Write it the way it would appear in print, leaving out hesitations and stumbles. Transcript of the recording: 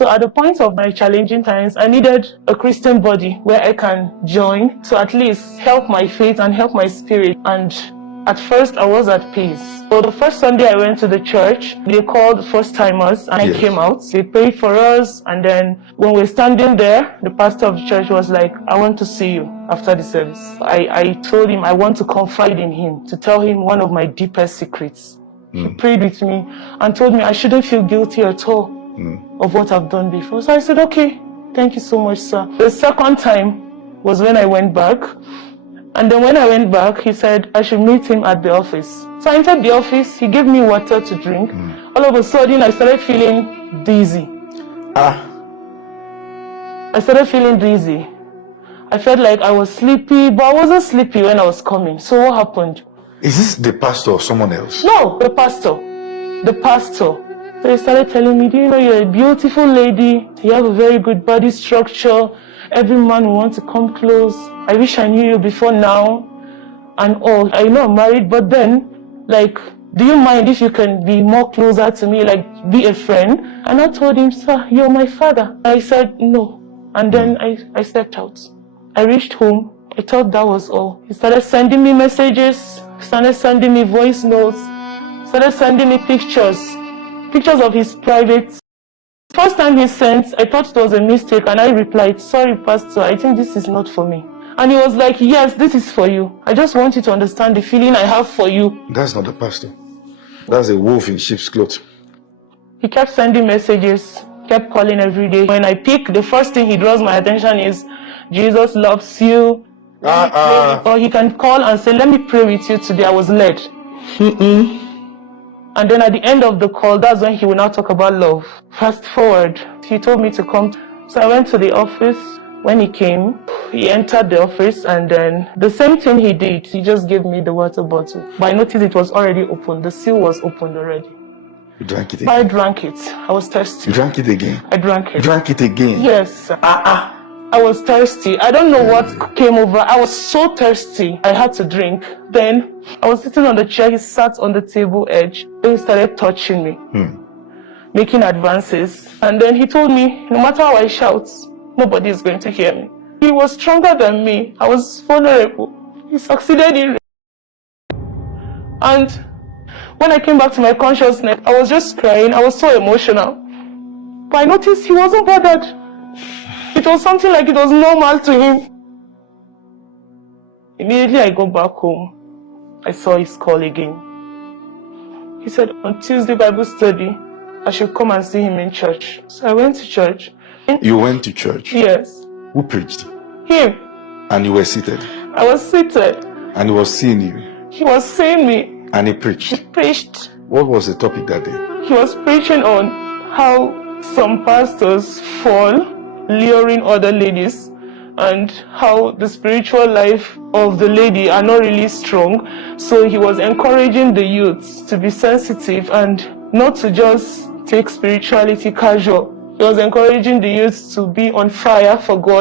So at the point of my challenging times, I needed a Christian body where I can join to at least help my faith and help my spirit. And at first, I was at peace. So the first Sunday I went to the church, they called first-timers, and I came out. They prayed for us, and then when we were standing there, the pastor of the church was like, I want to see you after the service. I told him I want to confide in him, to tell him one of my deepest secrets. He prayed with me and told me I shouldn't feel guilty at all of what I've done before. So I said, okay, thank you so much, sir. The second time was when I went back. And then when I went back, he said I should meet him at the office. So I entered the office, he gave me water to drink. All of a sudden, I started feeling dizzy. I started feeling dizzy. I felt like I was sleepy, but I wasn't sleepy when I was coming. So what happened? Is this the pastor or someone else? No, the pastor. The pastor. So he started telling me, do you know you're a beautiful lady? You have a very good body structure. Every man will want to come close. I wish I knew you before now. And all. I know I'm married, but then, like, do you mind if you can be more closer to me, like, be a friend? And I told him, sir, you're my father. I said, no. And then I stepped out. I reached home. I thought that was all. He started sending me messages, started sending me voice notes, started sending me pictures of his private. First time he sent, I thought it was a mistake, and I replied, sorry, pastor, I think this is not for me. And he was like, yes, this is for you. I just want you to understand the feeling I have for you. That's not the pastor. That's a wolf in sheep's clothes. He kept sending messages, kept calling every day. When I pick, the first thing he draws my attention is, Jesus loves you. Or he can call and say, let me pray with you today. I was led. And then at the end of the call, that's when he will now talk about love. Fast forward, he told me to come. So I went to the office. When he came, he entered the office, and then the same thing he did, he just gave me the water bottle. But I noticed it was already open. The seal was opened already. You drank it again? I drank it. I was thirsty. You drank it again? I drank it. You drank it again? Yes. I was thirsty. I don't know what came over. I was so thirsty. I had to drink. Then I was sitting on the chair. He sat on the table edge. Then he started touching me, making advances. And then he told me, no matter how I shout, nobody is going to hear me. He was stronger than me. I was vulnerable. He succeeded in. And when I came back to my consciousness, I was just crying. I was so emotional. But I noticed he wasn't bothered. It was something like it was normal to him. Immediately I go back home. I saw his call again. He said on Tuesday Bible study, I should come and see him in church. So I went to church. You went to church? Yes. Who preached? Him. And you were seated? I was seated. And he was seeing you? He was seeing me. And he preached? He preached. What was the topic that day? He was preaching on how some pastors fall, luring other ladies, and how the spiritual life of the lady are not really strong. So he was encouraging the youths to be sensitive and not to just take spirituality casual. He was encouraging the youths to be on fire for God.